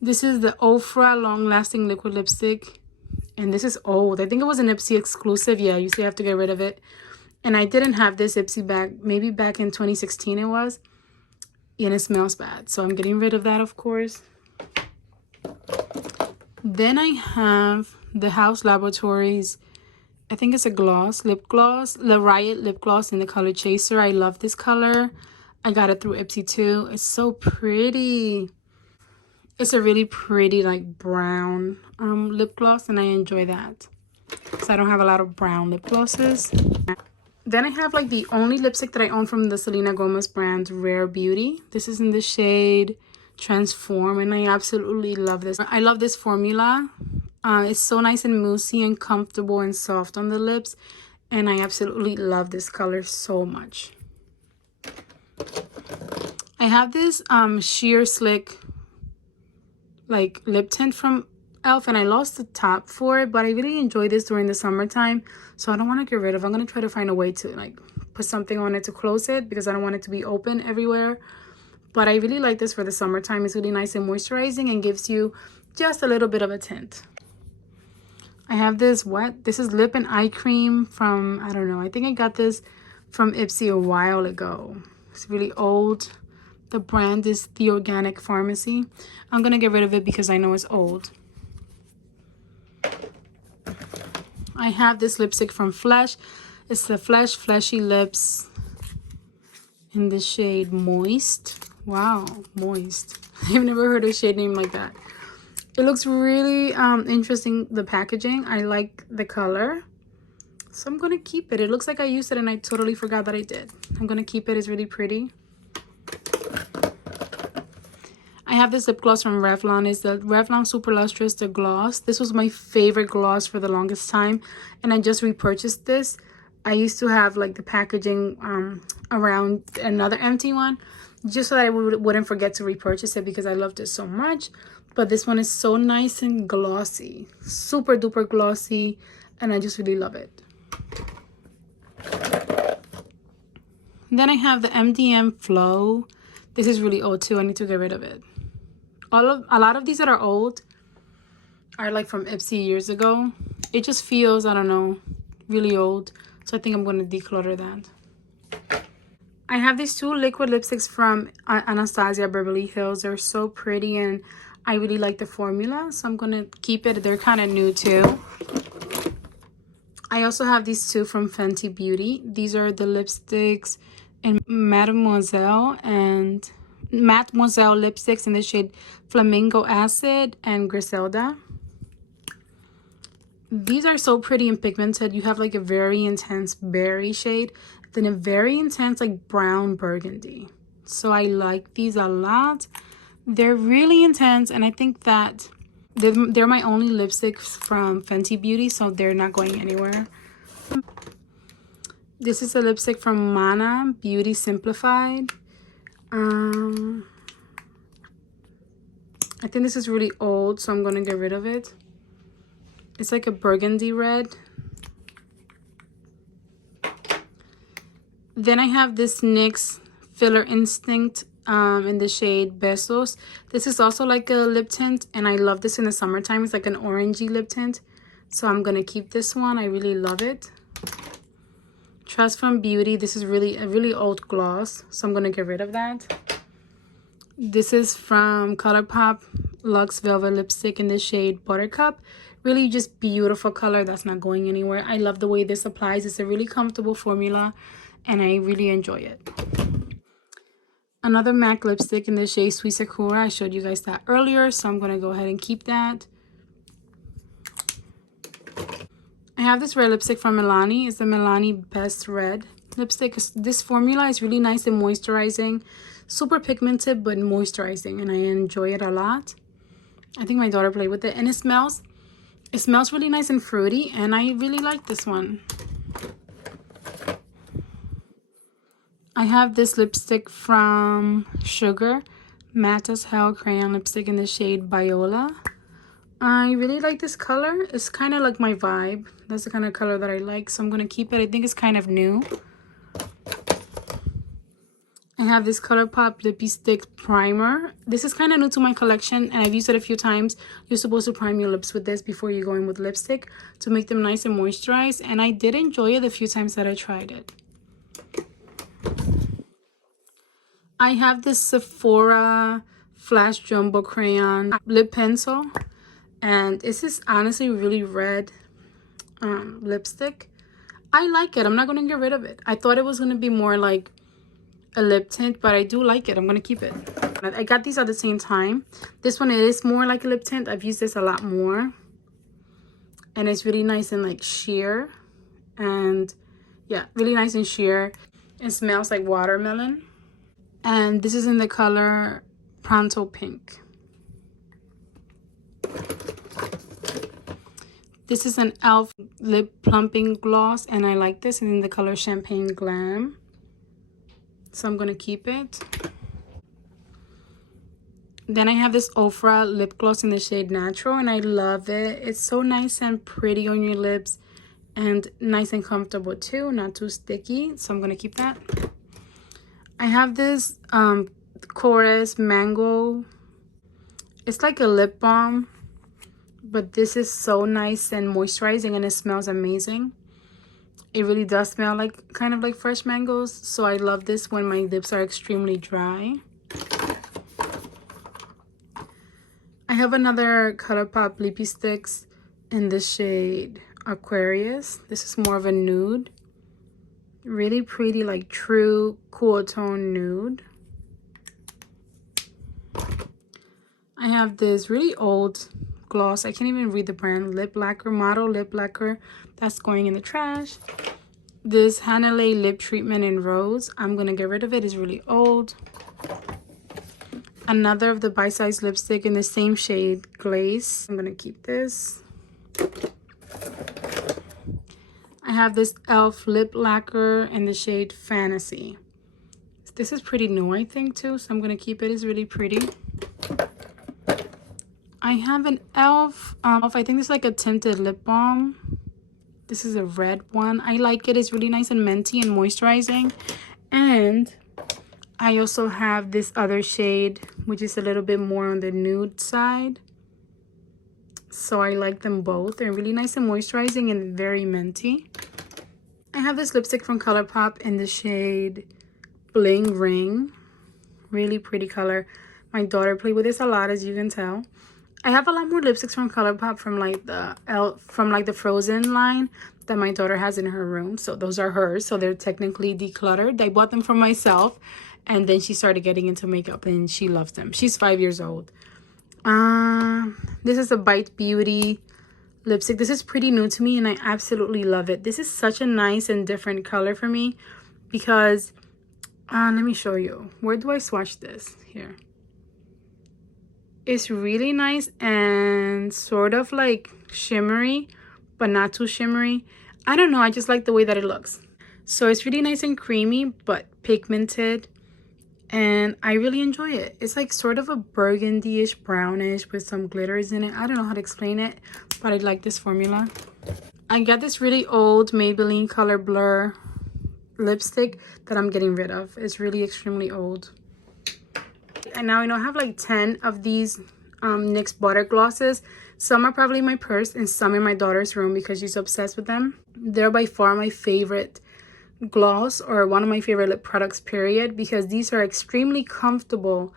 This is the Ofra Long Lasting Liquid Lipstick. And this is old. I think it was an Ipsy exclusive. Yeah, you see I have to get rid of it. And I didn't have this Ipsy back, maybe back in 2016 it was. And it smells bad. So I'm getting rid of that, of course. Then I have the House Laboratories, I think it's a gloss, lip gloss, the Riot lip gloss in the color Chaser. I love this color. I got it through Ipsy too. It's so pretty. It's a really pretty like brown lip gloss, and I enjoy that. So I don't have a lot of brown lip glosses. Then I have like the only lipstick that I own from the Selena Gomez brand, Rare Beauty. This is in the shade Transform, and I absolutely love this. I love this formula. It's so nice and moussey and comfortable and soft on the lips, and I absolutely love this color so much. I have this sheer slick like lip tint from e.l.f. and I lost the top for it, but I really enjoy this during the summertime, so I don't want to get rid of it. I'm going to try to find a way to like put something on it to close it because I don't want it to be open everywhere. But I really like this for the summertime. It's really nice and moisturizing and gives you just a little bit of a tint. I have this, this is lip and eye cream from, I don't know, I think I got this from Ipsy a while ago. It's really old. The brand is The Organic Pharmacy. I'm going to get rid of it because I know it's old. I have this lipstick from Flesh. It's the Flesh Fleshy Lips in the shade Moist. Wow, Moist. I've never heard a shade name like that. It looks really interesting, the packaging. I like the color. So I'm going to keep it. It looks like I used it and I totally forgot that I did. I'm going to keep it. It's really pretty. I have this lip gloss from Revlon. It's the Revlon Super Lustrous, the gloss. This was my favorite gloss for the longest time, and I just repurchased this. I used to have like the packaging around another empty one, just so that I wouldn't forget to repurchase it because I loved it so much. But this one is so nice and glossy, super duper glossy, and I just really love it. Then I have the MDM Flow. This is really old too. I need to get rid of it. A lot of these that are old are like from Ipsy years ago. It just feels, I don't know, really old. So I think I'm going to declutter that. I have these two liquid lipsticks from Anastasia Beverly Hills. They're so pretty and I really like the formula. So I'm going to keep it. They're kind of new too. I also have these two from Fenty Beauty. These are the lipsticks in Mademoiselle lipsticks in the shade Flamingo Acid and Griselda. These are so pretty and pigmented. You have like a very intense berry shade, then a very intense like brown burgundy. So I like these a lot. They're really intense, and I think that they're my only lipsticks from Fenty Beauty, so they're not going anywhere. This is a lipstick from Mana Beauty Simplified. I think this is really old, so I'm going to get rid of it. It's like a burgundy red. Then I have this NYX Filler Instinct in the shade Besos. This is also like a lip tint, and I love this in the summertime. It's like an orangey lip tint, so I'm going to keep this one. I really love it. Trust from Beauty. This is a really old gloss, so I'm going to get rid of that. This is from ColourPop Luxe Velvet Lipstick in the shade Buttercup. Really just beautiful color that's not going anywhere. I love the way this applies. It's a really comfortable formula, and I really enjoy it. Another MAC lipstick in the shade Sweet Sakura. I showed you guys that earlier, so I'm going to go ahead and keep that. I have this red lipstick from Milani. It's the Milani Best Red lipstick. This formula is really nice and moisturizing. Super pigmented, but moisturizing, and I enjoy it a lot. I think my daughter played with it, and it smells really nice and fruity, and I really like this one. I have this lipstick from Sugar, Matte as Hell Crayon Lipstick in the shade Viola. I really like this color. It's kind of like my vibe. That's the kind of color that I like, so I'm going to keep it. I think it's kind of new. I have this ColourPop Lippy Stick Primer. This is kind of new to my collection, and I've used it a few times. You're supposed to prime your lips with this before you go in with lipstick to make them nice and moisturized, and I did enjoy it the few times that I tried it. I have this Sephora Flash Jumbo Crayon Lip Pencil, and this is honestly really red lipstick. I like it. I'm not going to get rid of it. I thought it was going to be more like a lip tint, but I do like it. I'm going to keep it. I got these at the same time. This one is more like a lip tint. I've used this a lot more, and it's really nice and like sheer, and yeah, really nice and sheer. It smells like watermelon. And this is in the color Pronto Pink. This is an e.l.f. lip plumping gloss, and I like this. And in the color Champagne Glam. So I'm going to keep it. Then I have this Ofra lip gloss in the shade Natural, and I love it. It's so nice and pretty on your lips, and nice and comfortable too, not too sticky. So I'm going to keep that. I have this Chorus Mango. It's like a lip balm, but this is so nice and moisturizing, and it smells amazing. It really does smell like kind of like fresh mangoes, so I love this when my lips are extremely dry. I have another ColourPop Lippy Sticks in the shade Aquarius. This is more of a nude. Really pretty, like true cool tone nude. I have this really old gloss. I can't even read the brand. Lip Lacquer, Model Lip Lacquer. That's going in the trash. This Hanalei Lip Treatment in Rose. I'm going to get rid of it. It's really old. Another of the bite-sized lipstick in the same shade, Glaze. I'm going to keep this. I have this e.l.f. lip lacquer in the shade Fantasy. This is pretty new, I think, too, so I'm going to keep it. It's really pretty. I have an e.l.f. I think this is like a tinted lip balm. This is a red one. I like it. It's really nice and minty and moisturizing. And I also have this other shade, which is a little bit more on the nude side. So I like them both. They're really nice and moisturizing and very minty. I have this lipstick from ColourPop in the shade Bling Ring. Really pretty color. My daughter played with this a lot, as you can tell. I have a lot more lipsticks from ColourPop from like the Frozen line that my daughter has in her room. So those are hers. So they're technically decluttered. I bought them for myself, and then she started getting into makeup and she loves them. She's 5 years old. This is a Bite Beauty lipstick. This is pretty new to me, and I absolutely love it. This is such a nice and different color for me because let me show you. Where do I swatch this? Here. It's really nice and sort of like shimmery, but not too shimmery. I don't know, I just like the way that it looks. So it's really nice and creamy, but pigmented, and I really enjoy it. It's like sort of a burgundy-ish, brownish with some glitters in it. I don't know how to explain it, but I like this formula. I got this really old Maybelline Color Blur lipstick that I'm getting rid of. It's really extremely old. And now I know I have like 10 of these NYX Butter Glosses. Some are probably in my purse and some in my daughter's room because she's obsessed with them. They're by far my favorite gloss, or one of my favorite lip products, period, because these are extremely comfortable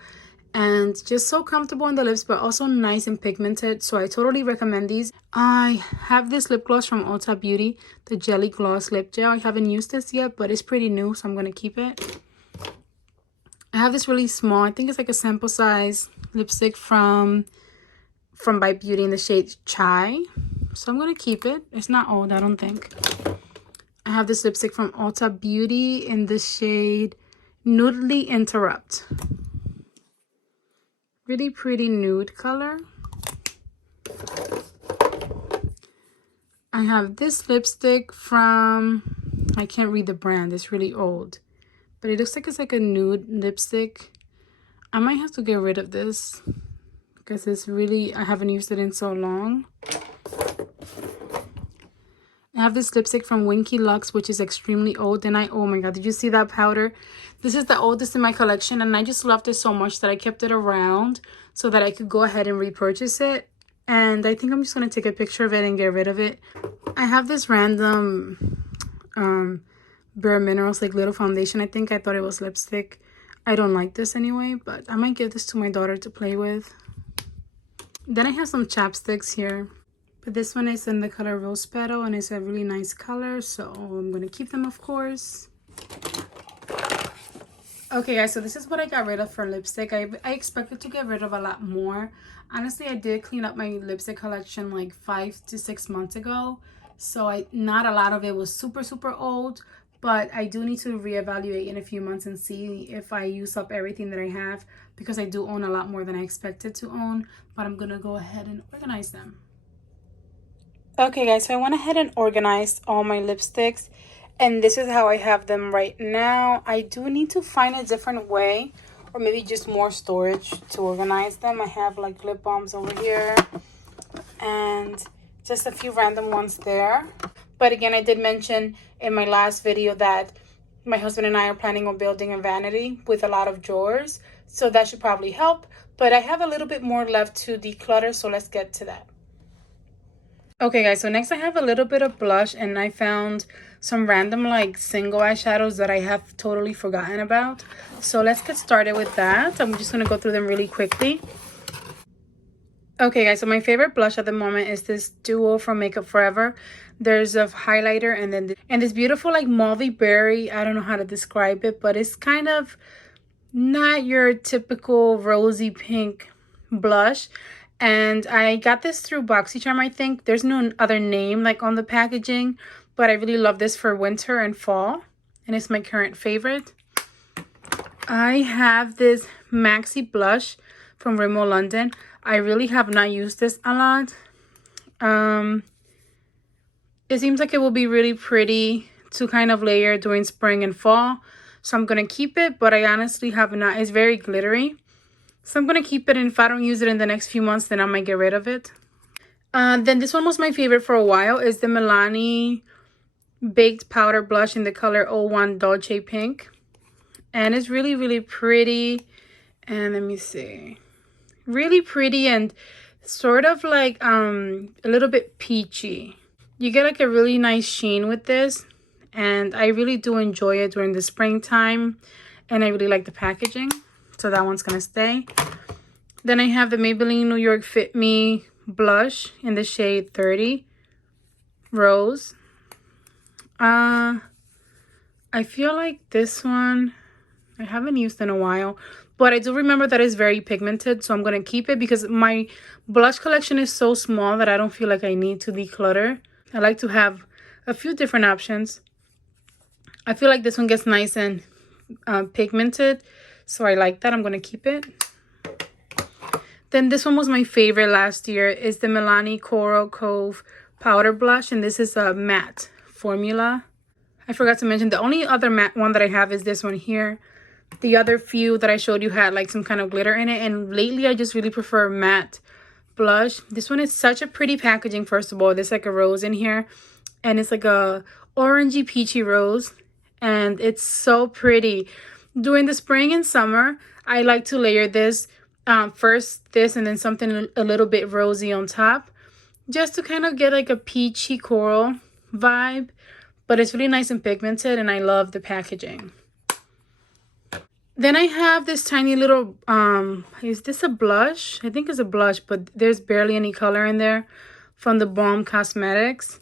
and just so comfortable on the lips, but also nice and pigmented. So I totally recommend these. I have this lip gloss from Ulta Beauty, the Jelly Gloss Lip Gel. I haven't used this yet, but it's pretty new, so I'm going to keep it. I have this really small, I think it's like a sample size lipstick from Bite Beauty in the shade Chai. So I'm going to keep it. It's not old, I don't think. I have this lipstick from Ulta Beauty in the shade Nudely Interrupt. Really pretty nude color. I have this lipstick from, I can't read the brand, it's really old. But it looks like it's like a nude lipstick. I might have to get rid of this because it's really, I haven't used it in so long. I have this lipstick from Winky Lux, which is extremely old. And oh my god, did you see that powder? This is the oldest in my collection, and I just loved it so much that I kept it around so that I could go ahead and repurchase it. And I think I'm just going to take a picture of it and get rid of it. I have this random Bare Minerals like little foundation. I think I thought it was lipstick. I don't like this anyway, but I might give this to my daughter to play with. Then I have some chapsticks here. But this one is in the color Rose Petal, and it's a really nice color, so I'm going to keep them, of course. Okay, guys, so this is what I got rid of for lipstick. I expected to get rid of a lot more. Honestly, I did clean up my lipstick collection like 5 to 6 months ago. So not a lot of it was super, super old. But I do need to reevaluate in a few months and see if I use up everything that I have. Because I do own a lot more than I expected to own. But I'm going to go ahead and organize them. Okay guys, so I went ahead and organized all my lipsticks, and this is how I have them right now. I do need to find a different way, or maybe just more storage to organize them. I have like lip balms over here and just a few random ones there. But again, I did mention in my last video that my husband and I are planning on building a vanity with a lot of drawers, so that should probably help. But I have a little bit more left to declutter, so let's get to that. Okay guys, so next I have a little bit of blush, and I found some random like single eyeshadows that I have totally forgotten about. So let's get started with that. I'm just going to go through them really quickly. Okay guys, so my favorite blush at the moment is this duo from Makeup Forever. There's a highlighter and then this beautiful like mauvey berry. I don't know how to describe it, but it's kind of not your typical rosy pink blush. And I got this through BoxyCharm, I think. There's no other name like on the packaging, but I really love this for winter and fall, and it's my current favorite. I have this Maxi blush from Rimmel London. I really have not used this a lot. It seems like it will be really pretty to kind of layer during spring and fall, so I'm going to keep it, but I honestly have not. It's very glittery. So I'm going to keep it, and if I don't use it in the next few months, then I might get rid of it. Then this one was my favorite for a while. Is the Milani Baked Powder Blush in the color 01 Dolce Pink. And it's really, really pretty. And let me see. Really pretty and sort of like a little bit peachy. You get like a really nice sheen with this. And I really do enjoy it during the springtime. And I really like the packaging. So that one's going to stay. Then I have the Maybelline New York Fit Me blush in the shade 30 Rose. I feel like this one I haven't used in a while. But I do remember that it's very pigmented. So I'm going to keep it because my blush collection is so small that I don't feel like I need to declutter. I like to have a few different options. I feel like this one gets nice and pigmented. So I like that. I'm going to keep it. Then this one was my favorite last year. Is the Milani Coral Cove Powder Blush. And this is a matte formula. I forgot to mention the only other matte one that I have is this one here. The other few that I showed you had like some kind of glitter in it. And lately I just really prefer matte blush. This one is such a pretty packaging. First of all, there's like a rose in here. And it's like a orangey peachy rose. And it's so pretty. During the spring and summer, I like to layer this. First this and then something a little bit rosy on top. Just to kind of get like a peachy coral vibe. But it's really nice and pigmented and I love the packaging. Then I have this tiny little, is this a blush? I think it's a blush, but there's barely any color in there, from the Balm Cosmetics.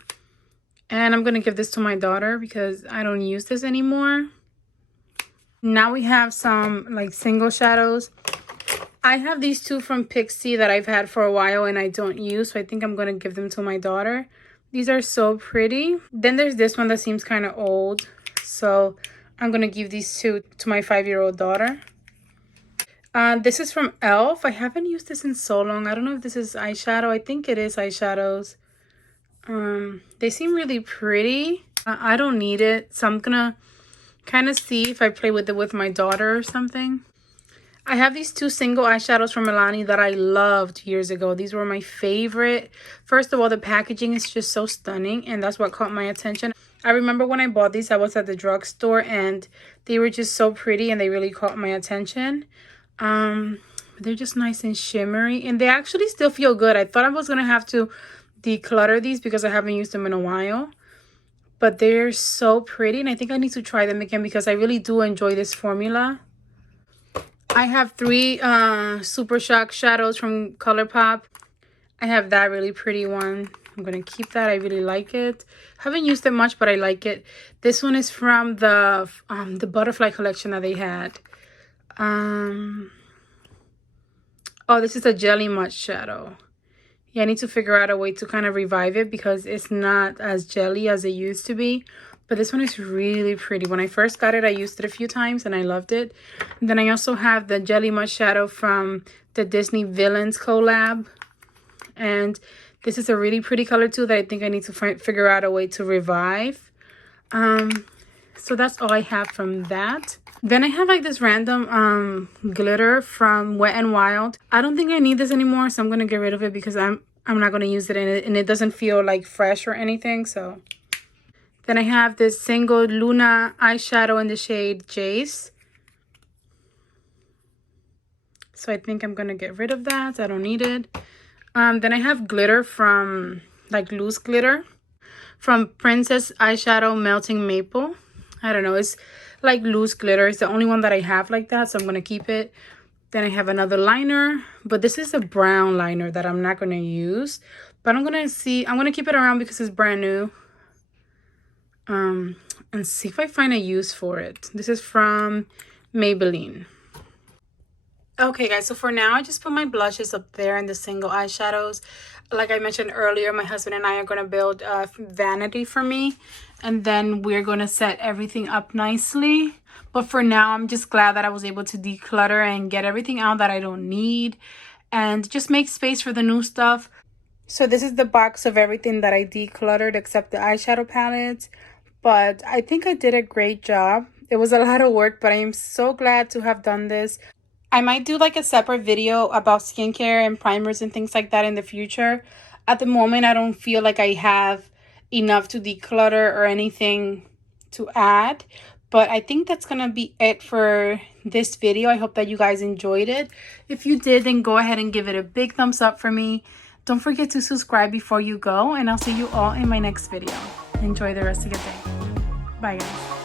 And I'm going to give this to my daughter because I don't use this anymore. Now we have some like single shadows. I have these two from Pixie that I've had for a while and I don't use, so I think I'm going to give them to my daughter. These are so pretty. Then there's this one that seems kind of old, so I'm going to give these two to my 5-year-old daughter. This is from e.l.f. I haven't used this in so long. I don't know if this is eyeshadow. I think it is eyeshadows. They seem really pretty. I don't need it, so I'm going to kind of see if I play with it with my daughter or something. I have these two single eyeshadows from Milani that I loved years ago. These were my favorite. First of all, the packaging is just so stunning, and that's what caught my attention. I remember when I bought these, I was at the drugstore, and they were just so pretty, and they really caught my attention. They're just nice and shimmery, and they actually still feel good. I thought I was going to have to declutter these because I haven't used them in a while. But they're so pretty, and I think I need to try them again because I really do enjoy this formula. I have 3 Super Shock shadows from ColourPop. I have that really pretty one. I'm going to keep that. I really like it. Haven't used it much, but I like it. This one is from the Butterfly collection that they had. Oh, this is a Jelly Much shadow. Yeah, I need to figure out a way to kind of revive it because it's not as jelly as it used to be. But this one is really pretty. When I first got it, I used it a few times and I loved it. And then I also have the Jelly Much shadow from the Disney Villains collab. And this is a really pretty color too that I think I need to figure out a way to revive. So that's all I have from that. Then I have like this random glitter from Wet n Wild. I don't think I need this anymore, so I'm going to get rid of it because I'm not going to use it in it. And it doesn't feel like fresh or anything, so... Then I have this single Luna eyeshadow in the shade Jace. So I think I'm going to get rid of that. I don't need it. Then I have glitter from, like loose glitter, from Princess Eyeshadow Melting Maple. I don't know. It's like loose glitter. It's the only one that I have like that, so I'm going to keep it. Then I have another liner, but this is a brown liner that I'm not going to use. But I'm going to see. I'm going to keep it around because it's brand new. And see if I find a use for it. This is from Maybelline. Okay guys, so for now I just put my blushes up there and the single eyeshadows. Like I mentioned earlier, my husband and I are going to build a vanity for me, and then we're going to set everything up nicely. But for now, I'm just glad that I was able to declutter and get everything out that I don't need and just make space for the new stuff. So this is the box of everything that I decluttered except the eyeshadow palettes. But I think I did a great job. It was a lot of work, but I am so glad to have done this. I might do like a separate video about skincare and primers and things like that in the future. At the moment, I don't feel like I have enough to declutter or anything to add. But I think that's going to be it for this video. I hope that you guys enjoyed it. If you did, then go ahead and give it a big thumbs up for me. Don't forget to subscribe before you go, and I'll see you all in my next video. Enjoy the rest of your day. Bye, guys.